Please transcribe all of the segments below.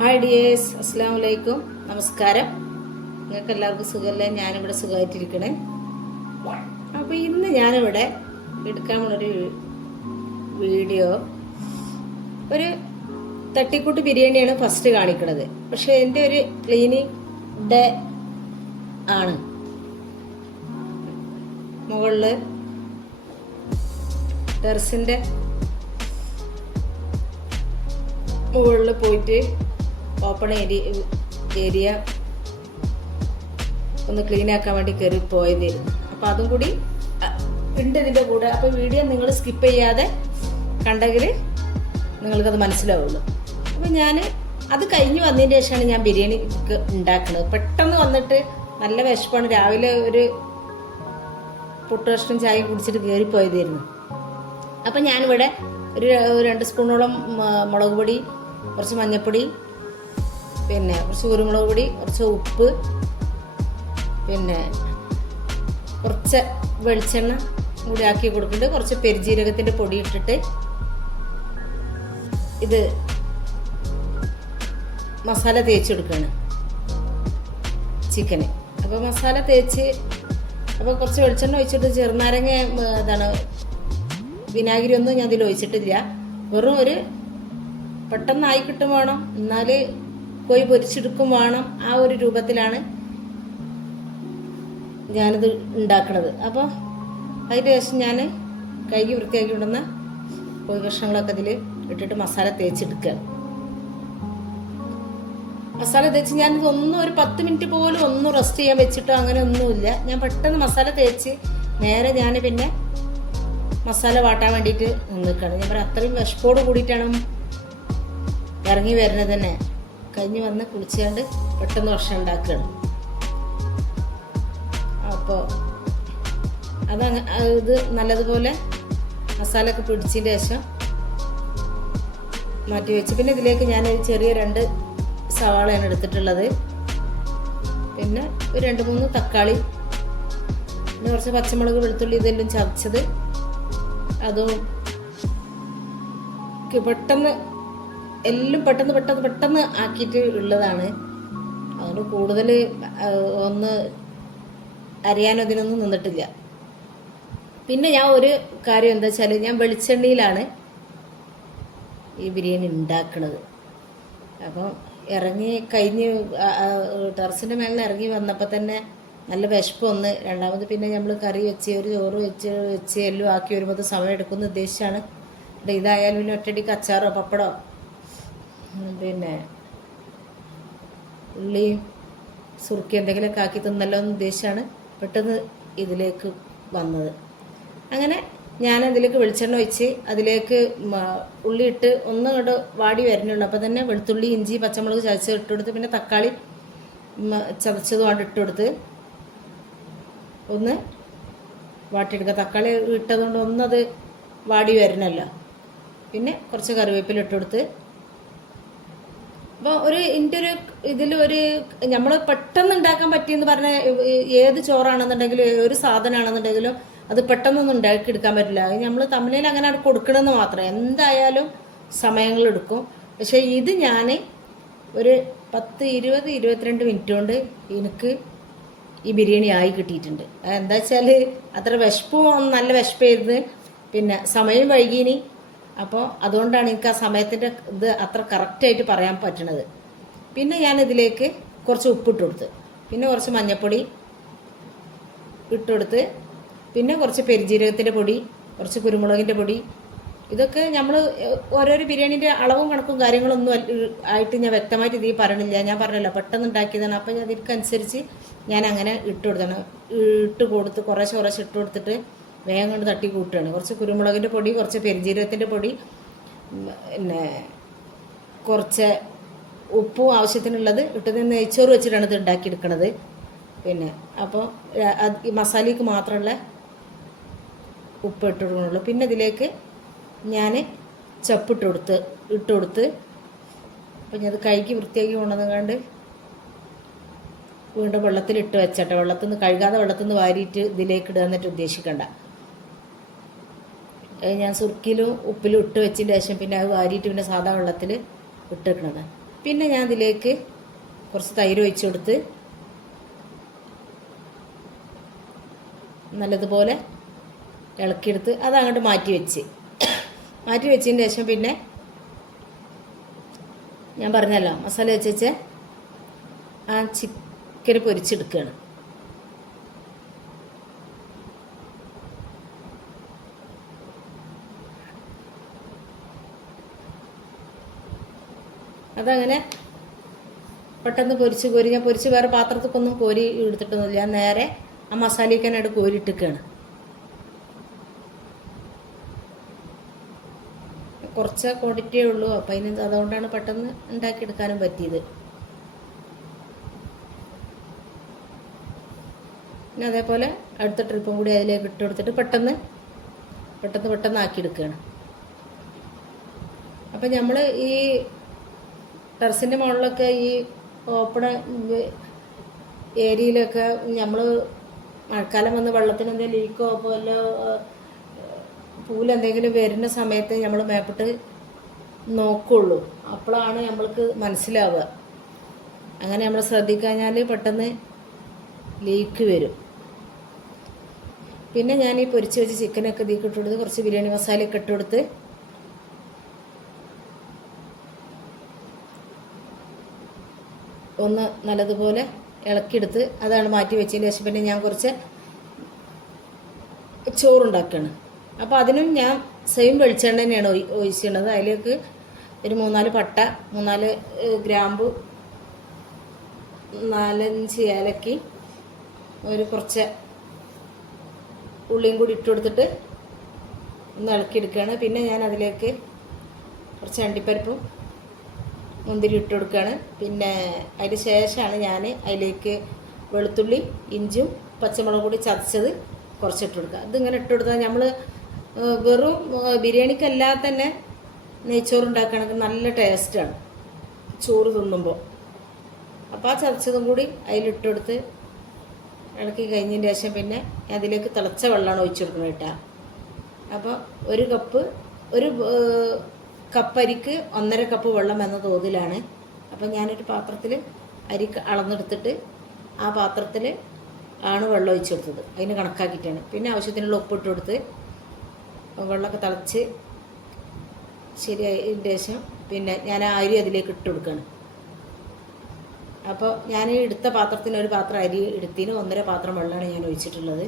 Hi dears, അസ്സാം വലൈക്കും, നമസ്കാരം. നിങ്ങൾക്ക് എല്ലാവർക്കും സുഖമല്ലേ? ഞാനിവിടെ സുഖമായിട്ടിരിക്കണേ. അപ്പോൾ ഇന്ന് ഞാനിവിടെ എടുക്കാനുള്ളൊരു വീഡിയോ ഒരു തട്ടിക്കൂട്ട് ബിരിയാണിയാണ് ഫസ്റ്റ് കാണിക്കുന്നത്. പക്ഷെ എൻ്റെ ഒരു ക്ലീനിങ് ഡേ ആണ്. മുകളിൽ ടെറസിൻ്റെ മുകളിൽ പോയിട്ട് ഓപ്പൺ ഏരിയ ഒന്ന് ക്ലീൻ ആക്കാൻ വേണ്ടി കയറി പോയതായിരുന്നു. അപ്പം അതും കൂടി ഉണ്ട് ഇതിൻ്റെ കൂടെ. അപ്പോൾ വീഡിയോ നിങ്ങൾ സ്കിപ്പ് ചെയ്യാതെ കണ്ടെങ്കിൽ നിങ്ങൾക്കത് മനസ്സിലാവുള്ളൂ. അപ്പോൾ ഞാൻ അത് കഴിഞ്ഞ് വന്നതിന് ശേഷമാണ് ഞാൻ ബിരിയാണി ഉണ്ടാക്കുന്നത്. പെട്ടെന്ന് വന്നിട്ട് നല്ല വിശപ്പാണ്. രാവിലെ ഒരു പുട്ടുകഷ്ണം ചായ കുടിച്ചിട്ട് കയറിപ്പോയതായിരുന്നു. അപ്പം ഞാനിവിടെ ഒരു 2 സ്പൂണോളം മുളക് പൊടി, കുറച്ച് മഞ്ഞൾപ്പൊടി, പിന്നെ കുറച്ച് കുരുമുളക് പൊടി, കുറച്ച് ഉപ്പ്, പിന്നെ കുറച്ച് വെളിച്ചെണ്ണ കൂടി ആക്കി കൊടുക്കുന്നുണ്ട്. കുറച്ച് പെരുജീരകത്തിൻ്റെ പൊടി ഇട്ടിട്ട് ഇത് മസാല തേച്ച് കൊടുക്കുകയാണ് ചിക്കന്. അപ്പോൾ മസാല തേച്ച് അപ്പോൾ കുറച്ച് വെളിച്ചെണ്ണ ഒഴിച്ചിട്ട് ചെറുനാരങ്ങ വിനാഗിരി ഒന്നും ഞാൻ ഇതിൽ ഒഴിച്ചിട്ടില്ല. വെറും ഒരു പെട്ടെന്നായി കിട്ടും വേണം, എന്നാൽ കോഴി പൊരിച്ചെടുക്കും വേണം. ആ ഒരു രൂപത്തിലാണ് ഞാനിത് ഉണ്ടാക്കുന്നത്. അപ്പോൾ അതിന് ശേഷം ഞാൻ കഴുകി വൃത്തിയാക്കി കൊണ്ടുവന്ന കോഴി കഷ്ണങ്ങളൊക്കെ ഇതിൽ ഇട്ടിട്ട് മസാല തേച്ചെടുക്കുക. മസാല തേച്ച് ഞാനിത് ഒരു 10 മിനിറ്റ് പോലും ഒന്നും റെസ്റ്റ് ചെയ്യാൻ വെച്ചിട്ടോ അങ്ങനെ ഒന്നുമില്ല. ഞാൻ പെട്ടെന്ന് മസാല തേച്ച് നേരെ ഞാൻ പിന്നെ മസാല വാട്ടാൻ വേണ്ടിയിട്ട് നിൽക്കുകയാണ്. ഞാൻ പറയാം, അത്രയും വിശപ്പോട് കൂടിയിട്ടാണ് ഇറങ്ങി വരുന്നത് തന്നെ. കഴിഞ്ഞ് വന്ന് കുളിച്ചുകൊണ്ട് പെട്ടെന്ന് ഭക്ഷണം ഉണ്ടാക്കുകയാണ്. അപ്പോൾ ഇത് നല്ലതുപോലെ മസാലയൊക്കെ പിടിച്ചതിന് ശേഷം മാറ്റി വെച്ച് പിന്നെ ഇതിലേക്ക് ഞാൻ ചെറിയ 2 സവാളയാണ് എടുത്തിട്ടുള്ളത്. പിന്നെ ഒരു 2-3 തക്കാളി, പിന്നെ കുറച്ച് പച്ചമുളക്, വെളുത്തുള്ളി ഇതെല്ലാം ചതച്ചത് അതും പെട്ടെന്ന് എല്ലാം പെട്ടെന്ന് ആക്കിയിട്ട് ഉള്ളതാണ്. അതുകൊണ്ട് കൂടുതൽ ഒന്ന് അരിയാനോ ഇതിനൊന്നും നിന്നിട്ടില്ല. പിന്നെ ഞാൻ ഒരു കാര്യം എന്താ വെച്ചാൽ, ഞാൻ വെളിച്ചെണ്ണയിലാണ് ഈ ബിരിയാണി ഉണ്ടാക്കുന്നത്. അപ്പം കഴിഞ്ഞ് ടെറസിൻ്റെ മേളിൽ ഇറങ്ങി വന്നപ്പോൾ തന്നെ നല്ല വിശപ്പ് ഒന്ന്. രണ്ടാമത് പിന്നെ നമ്മൾ കറി വെച്ച് ഒരു ചോറ് വെച്ച് എല്ലാം ആക്കി വരുമ്പോൾ സമയം എടുക്കുമെന്ന് ഉദ്ദേശിച്ചാണ്. ഇതായാലും പിന്നെ ഒറ്റയടിക്ക് അച്ചാറോ പപ്പടോ പിന്നെ ഉള്ളിയും സുറുക്കി എന്തെങ്കിലുമൊക്കെ ആക്കി തിന്നല്ലോ എന്ന് ഉദ്ദേശിച്ചാണ് പെട്ടെന്ന് ഇതിലേക്ക് വന്നത്. അങ്ങനെ ഞാൻ അതിലേക്ക് വെളിച്ചെണ്ണ ഒഴിച്ച് അതിലേക്ക് ഉള്ളി ഇട്ട് ഒന്നുകൊണ്ട് വാടി വരുന്നുള്ളൂ. അപ്പോൾ തന്നെ വെളുത്തുള്ളി, ഇഞ്ചി, പച്ചമുളക് ചതച്ച് ഇട്ട് കൊടുത്ത് പിന്നെ തക്കാളി ചതച്ചതും കൊണ്ട് ഇട്ട് കൊടുത്ത് ഒന്ന് വാട്ടിയെടുക്കുക. തക്കാളി ഇട്ടതുകൊണ്ട് ഒന്നത് വാടി വരണമല്ലോ. പിന്നെ കുറച്ച് കറിവേപ്പില ഇട്ട് കൊടുത്ത്. അപ്പോൾ നമ്മൾ പെട്ടെന്ന് ഉണ്ടാക്കാൻ പറ്റിയെന്ന് പറഞ്ഞാൽ ഏത് ചോറാണെന്നുണ്ടെങ്കിലും ഒരു സാധനമാണെന്നുണ്ടെങ്കിലും അത് പെട്ടെന്നൊന്നും ഉണ്ടാക്കിയെടുക്കാൻ പറ്റില്ല. നമ്മൾ തമിഴിൽ അങ്ങനെ കൊടുക്കണമെന്ന് മാത്രം. എന്തായാലും സമയങ്ങളെടുക്കും. പക്ഷേ ഇത് ഞാൻ ഒരു 10-20-22 മിനിറ്റ് കൊണ്ട് എനിക്ക് ഈ ബിരിയാണി ആയി കിട്ടിയിട്ടുണ്ട്. എന്താ വെച്ചാൽ അത്ര നല്ല വിശപ്പായിരുന്നു, പിന്നെ സമയം വൈകിനി. അപ്പോൾ അതുകൊണ്ടാണ് എനിക്ക് ആ സമയത്തിൻ്റെ ഇത് അത്ര കറക്റ്റായിട്ട് പറയാൻ പറ്റണത്. പിന്നെ ഞാൻ ഇതിലേക്ക് കുറച്ച് ഉപ്പിട്ട് കൊടുത്ത്, പിന്നെ കുറച്ച് മഞ്ഞൾപ്പൊടി ഇട്ടുകൊടുത്ത്, പിന്നെ കുറച്ച് പെരുജീരകത്തിൻ്റെ പൊടി, കുറച്ച് കുരുമുളകിൻ്റെ പൊടി. ഇതൊക്കെ നമ്മൾ ഓരോരോ ബിരിയാണീൻ്റെ അളവും കണക്കും കാര്യങ്ങളൊന്നും ആയിട്ട് ഞാൻ വ്യക്തമായിട്ട് ഇതിൽ പറയണില്ല. ഞാൻ പറഞ്ഞല്ലോ പെട്ടെന്ന് ഉണ്ടാക്കിയതാണ്. അപ്പോൾ അതിനനുസരിച്ച് ഞാൻ അങ്ങനെ ഇട്ട് കൊടുത്ത് കുറേശ്ശെ ഇട്ട് കൊടുത്തിട്ട് വേഗം കൊണ്ട് തട്ടി കൂട്ടുകയാണ്. കുറച്ച് കുരുമുളകിൻ്റെ പൊടി, കുറച്ച് പെരുജീരകത്തിൻ്റെ പൊടി, പിന്നെ കുറച്ച് ഉപ്പും ആവശ്യത്തിനുള്ളത് ഇട്ട് നെയ്ച്ചോറ് വെച്ചിട്ടാണ് ഇത് ഉണ്ടാക്കിയെടുക്കണത്. പിന്നെ അപ്പോൾ ഈ മസാലയ്ക്ക് മാത്രമുള്ള ഉപ്പ് ഇട്ട് കൊടുക്കണുള്ളൂ. പിന്നെ ഇതിലേക്ക് ഞാൻ ചപ്പിട്ട് ഇട്ട് കൊടുത്ത് അപ്പം ഞാൻ അത് കഴുകി വൃത്തിയാക്കി കൊണ്ടുവന്നുകൊണ്ട് വീണ്ടും വെള്ളത്തിലിട്ട് വെച്ചട്ടെ. കഴുകാതെ വെള്ളത്തിൽ നിന്ന് വാരിയിട്ട് ഇതിലേക്ക് ഇടുക എന്നിട്ട് ഉദ്ദേശിക്കണ്ട. ഞാൻ സുർക്കിലും ഉപ്പിലും ഇട്ട് വെച്ചതിന് ശേഷം പിന്നെ അത് വാരിയിട്ട് പിന്നെ സാധാ വെള്ളത്തിൽ ഇട്ട് വെക്കണത്. പിന്നെ ഞാൻ അതിലേക്ക് കുറച്ച് തൈര് ഒഴിച്ചു കൊടുത്ത് നല്ലതുപോലെ ഇളക്കിയെടുത്ത് അതങ്ങോട്ട് മാറ്റി വെച്ചതിന് ശേഷം പിന്നെ ഞാൻ പറഞ്ഞല്ലോ മസാല വെച്ച് ആ ചിക്കൻ പൊരിച്ചെടുക്കുകയാണ്. അതങ്ങനെ പെട്ടെന്ന് കോരി ഞാൻ പൊരിച്ച് വേറെ പാത്രത്തിക്കൊന്നും കോരി എടുത്തിട്ടൊന്നുമില്ല. നേരെ ആ മസാലയ്ക്ക് തന്നെ അവിടെ കോരിയിട്ടിക്കുകയാണ്. കുറച്ച് ക്വാണ്ടിറ്റിയേ ഉള്ളൂ, അപ്പം അതുകൊണ്ടാണ് പെട്ടെന്ന് ഉണ്ടാക്കിയെടുക്കാനും പറ്റിയത്. പിന്നെ അതേപോലെ അടുത്ത ട്രിപ്പും കൂടി അതിലേക്ക് ഇട്ട് കൊടുത്തിട്ട് പെട്ടെന്ന് ആക്കിയെടുക്കുകയാണ്. അപ്പം നമ്മൾ ഈ ടെറസിൻ്റെ മുകളിലൊക്കെ ഈ ഓപ്പൺ ഏരിയയിലൊക്കെ നമ്മൾ മഴക്കാലം വന്ന് വെള്ളത്തിന് എന്തെങ്കിലും ലീക്കോ പോലെ പൂലെന്തെങ്കിലും വരുന്ന സമയത്ത് നമ്മൾ മേപ്പിട്ട് നോക്കുള്ളൂ. അപ്പോഴാണ് നമ്മൾക്ക് മനസ്സിലാവുക. അങ്ങനെ നമ്മൾ ശ്രദ്ധിക്കഴിഞ്ഞാൽ പെട്ടെന്ന് ലീക്ക് വരും. പിന്നെ ഞാൻ ഈ പൊരിച്ച് വെച്ച് ചിക്കനൊക്കെ ഇതിലേക്ക് ഇട്ട് കൊടുത്ത് കുറച്ച് ബിരിയാണി മസാലയൊക്കെ ഇട്ട് കൊടുത്ത് ഒന്ന് നല്ലതുപോലെ ഇളക്കിയെടുത്ത് അതാണ് മാറ്റി വെച്ചതിന് ശേഷം പിന്നെ ഞാൻ കുറച്ച് ചോറുണ്ടാക്കുകയാണ്. അപ്പോൾ അതിനും ഞാൻ സെയിം വെളിച്ചെണ്ണ തന്നെയാണ് ഒഴിച്ചിട്ടുള്ളത്. അതിലേക്ക് ഒരു 3-4 പട്ട, 3-4 ഗ്രാമ്പു, 4-5 ഏലക്കി, ഒരു കുറച്ച് ഉള്ളിയും കൂടി ഇട്ട് കൊടുത്തിട്ട് ഒന്ന് ഇളക്കിയെടുക്കുകയാണ്. പിന്നെ ഞാൻ അതിലേക്ക് കുറച്ച് അണ്ടിപ്പരിപ്പും മുന്തിരി ഇട്ട് കൊടുക്കുകയാണ്. പിന്നെ അതിന് ശേഷമാണ് ഞാൻ അതിലേക്ക് വെളുത്തുള്ളി, ഇഞ്ചും പച്ചമുളകും കൂടി ചതച്ചത് കുറച്ചിട്ട് കൊടുക്കുക. ഇതിങ്ങനെ ഇട്ട് കൊടുത്താൽ നമ്മൾ വെറും ബിരിയാണിക്കല്ലാതെ തന്നെ നെയ്ച്ചോറ് ഉണ്ടാക്കുകയാണെങ്കിൽ നല്ല ടേസ്റ്റാണ് ചോറ് തിന്നുമ്പോൾ. അപ്പോൾ ആ ചതച്ചതും കൂടി അതിലിട്ട് കൊടുത്ത് ഇളക്കി കഴിഞ്ഞതിന് ശേഷം പിന്നെ അതിലേക്ക് തിളച്ച വെള്ളമാണ് ഒഴിച്ചു കൊടുക്കുന്നത് കേട്ടോ. അപ്പോൾ ഒരു കപ്പരിക്ക് 1.5 കപ്പ് വെള്ളം എന്ന തോതിലാണ്. അപ്പം ഞാനൊരു പാത്രത്തിൽ അരി അളന്നെടുത്തിട്ട് ആ പാത്രത്തിൽ ആണ് വെള്ളം ഒഴിച്ചു കൊടുത്തത്. അതിന് കണക്കാക്കിയിട്ടാണ്. പിന്നെ ആവശ്യത്തിനുള്ള ഉപ്പിട്ട് കൊടുത്ത് വെള്ളമൊക്കെ തിളച്ച് ശരിയായതിന് ശേഷം പിന്നെ ഞാൻ ആ അരി അതിലേക്ക് ഇട്ട് കൊടുക്കുകയാണ്. അപ്പോൾ ഞാൻ എടുത്ത പാത്രത്തിന് ഒരു പാത്രം അരി എടുത്തതിന് 1.5 പാത്രം വെള്ളമാണ് ഞാൻ ഒഴിച്ചിട്ടുള്ളത്.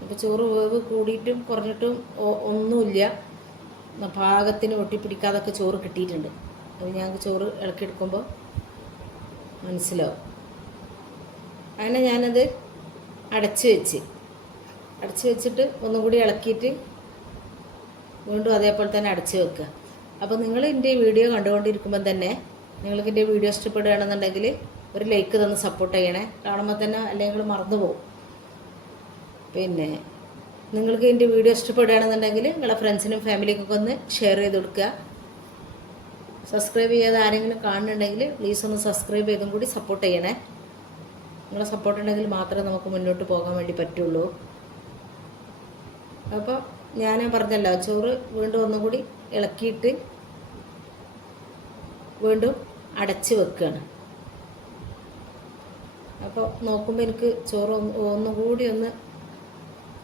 അപ്പോൾ ചോറ് വേവ് കൂടിയിട്ടും കുറഞ്ഞിട്ടും ഒന്നുമില്ല, പാകത്തിന് ഒട്ടിപ്പിടിക്കാതൊക്കെ ചോറ് കിട്ടിയിട്ടുണ്ട്. അപ്പോൾ ഞങ്ങൾക്ക് ചോറ് ഇളക്കിയെടുക്കുമ്പോൾ മനസ്സിലാവും. അങ്ങനെ ഞാനത് അടച്ച് വെച്ചിട്ട് ഒന്നും കൂടി ഇളക്കിയിട്ട് വീണ്ടും അതേപോലെ തന്നെ അടച്ച് വെക്കുക. അപ്പോൾ നിങ്ങൾ എൻ്റെ ഈ വീഡിയോ കണ്ടുകൊണ്ടിരിക്കുമ്പോൾ തന്നെ നിങ്ങൾക്ക് എൻ്റെ വീഡിയോ ഇഷ്ടപ്പെടുകയാണെന്നുണ്ടെങ്കിൽ ഒരു ലൈക്ക് തന്ന് സപ്പോർട്ട് ചെയ്യണേ. കാണുമ്പോൾ തന്നെ അല്ലെങ്കിൽ മറന്നു പോകും. പിന്നെ നിങ്ങൾക്ക് എൻ്റെ വീഡിയോ ഇഷ്ടപ്പെടുകയാണെന്നുണ്ടെങ്കിൽ നിങ്ങളെ ഫ്രണ്ട്സിനും ഫാമിലിക്കൊക്കെ ഒന്ന് ഷെയർ ചെയ്ത് കൊടുക്കുക. സബ്സ്ക്രൈബ് ചെയ്യാതെ ആരെങ്കിലും കാണുന്നുണ്ടെങ്കിൽ പ്ലീസ് ഒന്ന് സബ്സ്ക്രൈബ് ചെയ്തും കൂടി സപ്പോർട്ട് ചെയ്യണേ. നിങ്ങളെ സപ്പോർട്ട് ഉണ്ടെങ്കിൽ മാത്രമേ നമുക്ക് മുന്നോട്ട് പോകാൻ വേണ്ടി പറ്റുള്ളൂ. അപ്പോൾ ഞാൻ പറഞ്ഞല്ലോ, ചോറ് വീണ്ടും ഒന്നും കൂടി ഇളക്കിയിട്ട് വീണ്ടും അടച്ച് വെക്കുകയാണ്. അപ്പോൾ നോക്കുമ്പോൾ എനിക്ക് ചോറ് ഒന്നും കൂടി ഒന്ന്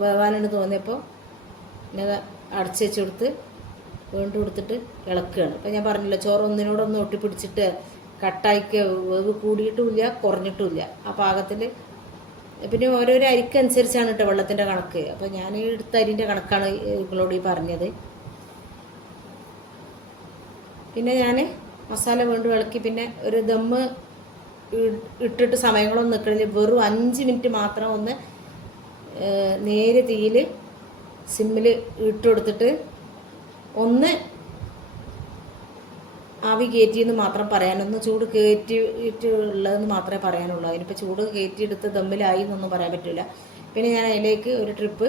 വേവാനാണ് തോന്നിയപ്പോൾ പിന്നെ അടച്ച് വെച്ച് കൊടുത്ത് വീണ്ടും എടുത്തിട്ട് ഇളക്കുകയാണ്. അപ്പോൾ ഞാൻ പറഞ്ഞില്ല, ചോറ് ഒന്നിനോടൊന്ന് ഒട്ടിപ്പിടിച്ചിട്ട് കട്ടായിക്ക് വേവ് കൂടിയിട്ടുമില്ല കുറഞ്ഞിട്ടുമില്ല. ആ പാകത്തിൽ പിന്നെ ഓരോരോ അരിക്കനുസരിച്ചാണ് കേട്ടോ വെള്ളത്തിൻ്റെ കണക്ക്. അപ്പോൾ ഞാൻ എടുത്ത അരിൻ്റെ കണക്കാണ് നിങ്ങളോട് ഈ പറഞ്ഞത്. പിന്നെ ഞാൻ മസാല വീണ്ടും ഇളക്കി പിന്നെ ഒരു ദമ്മ് ഇട്ടിട്ട് സമയങ്ങളൊന്നും നിൽക്കണില്ല. വെറും 5 മിനിറ്റ് മാത്രം ഒന്ന് നേരെ തീയിൽ സിമ്മിൽ ഇട്ട് കൊടുത്തിട്ട് ഒന്ന് ആവി കയറ്റിയെന്ന് മാത്രം പറയാനൊന്ന് ചൂട് കയറ്റിയിട്ടുള്ളതെന്ന് മാത്രമേ പറയാനുള്ളൂ. അതിനിപ്പോൾ ചൂട് കയറ്റിയെടുത്ത് ദമ്മിലായി എന്നൊന്നും പറയാൻ പറ്റില്ല. പിന്നെ ഞാൻ അതിലേക്ക് ഒരു ട്രിപ്പ്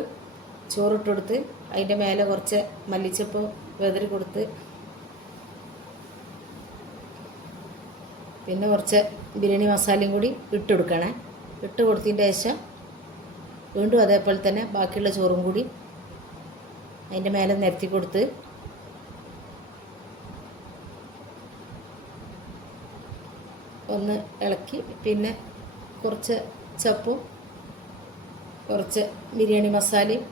ചോറിട്ട് കൊടുത്ത് അതിൻ്റെ മേലെ കുറച്ച് മല്ലിച്ചപ്പ് വെതറി കൊടുത്ത് പിന്നെ കുറച്ച് ബിരിയാണി മസാലയും കൂടി ഇട്ട് കൊടുക്കണേ. ഇട്ട് കൊടുത്തതിൻ്റെ ശേഷം വീണ്ടും അതേപോലെ തന്നെ ബാക്കിയുള്ള ചോറും കൂടി അതിൻ്റെ മേലെ നിരത്തി കൊടുത്ത് ഒന്ന് ഇളക്കി പിന്നെ കുറച്ച് ചപ്പും കുറച്ച് ബിരിയാണി മസാലയും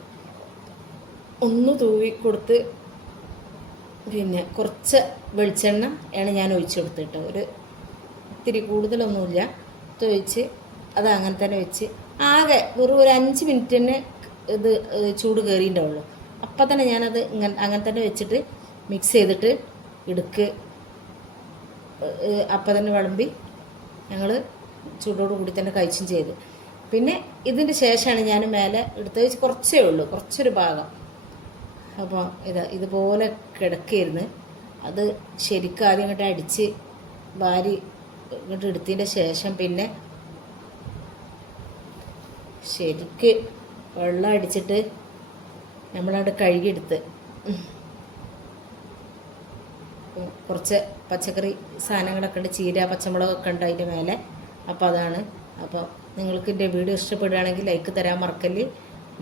ഒന്ന് തൂവി കൊടുത്ത് പിന്നെ കുറച്ച് വെളിച്ചെണ്ണ ആണ് ഞാൻ ഒഴിച്ചു കൊടുത്തിട്ട്, ഒരു ഇത്തിരി കൂടുതലൊന്നുമില്ല. ഇത് ഒഴിച്ച് അത് അങ്ങനെ തന്നെ വെച്ച് ആകെ വെറും ഒരു 5 മിനിറ്റ് തന്നെ ഇത് ചൂട് കയറിയിട്ടുണ്ടാവുള്ളൂ. അപ്പം തന്നെ ഞാനത് അങ്ങനെ തന്നെ വെച്ചിട്ട് മിക്സ് ചെയ്തിട്ട് അപ്പം തന്നെ വിളമ്പി ഞങ്ങൾ ചൂടോട് കൂടി തന്നെ കഴിച്ചും ചെയ്ത്. പിന്നെ ഇതിൻ്റെ ശേഷമാണ് ഞാൻ മേലെ എടുത്ത് കുറച്ചേ ഉള്ളൂ, കുറച്ചൊരു ഭാഗം. അപ്പോൾ ഇതുപോലെ കിടക്കുകയായിരുന്നു. അത് ശരിക്കും ആദ്യം ഇങ്ങോട്ട് അടിച്ച് വാരി ഇങ്ങോട്ട് എടുത്തതിൻ്റെ ശേഷം പിന്നെ ശരിക്ക് വെള്ളം അടിച്ചിട്ട് നമ്മളവിടെ കഴുകിയെടുത്ത് കുറച്ച് പച്ചക്കറി സാധനങ്ങളൊക്കെ ഉണ്ട്, ചീര പച്ചമുളകൊക്കെ ഉണ്ട് അതിൻ്റെ മേലെ. അപ്പോൾ അതാണ്. അപ്പോൾ നിങ്ങൾക്ക് എൻ്റെ വീഡിയോ ഇഷ്ടപ്പെടുകയാണെങ്കിൽ ലൈക്ക് തരാൻ മറക്കല്ലേ,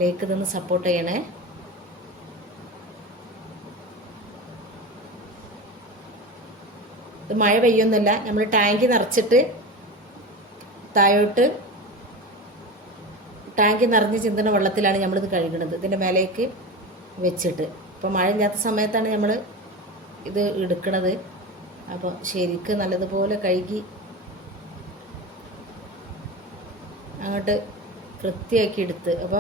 ലൈക്ക് തന്ന് സപ്പോർട്ട് ചെയ്യണേ. ഇത് മഴ പെയ്യൊന്നുമില്ല, നമ്മൾ ടാങ്ക് നിറച്ചിട്ട് താഴോട്ട് ടാങ്ക് നിറഞ്ഞ് ചിന്തുന്ന വെള്ളത്തിലാണ് നമ്മളിത് കഴുകുന്നത്, ഇതിൻ്റെ മേലേക്ക് വെച്ചിട്ട്. ഇപ്പോൾ മഴ ഇല്ലാത്ത സമയത്താണ് നമ്മൾ ഇത് എടുക്കണത്. അപ്പോൾ ശരിക്കും നല്ലതുപോലെ കഴുകി അങ്ങോട്ട് വൃത്തിയാക്കി എടുത്ത്. അപ്പോൾ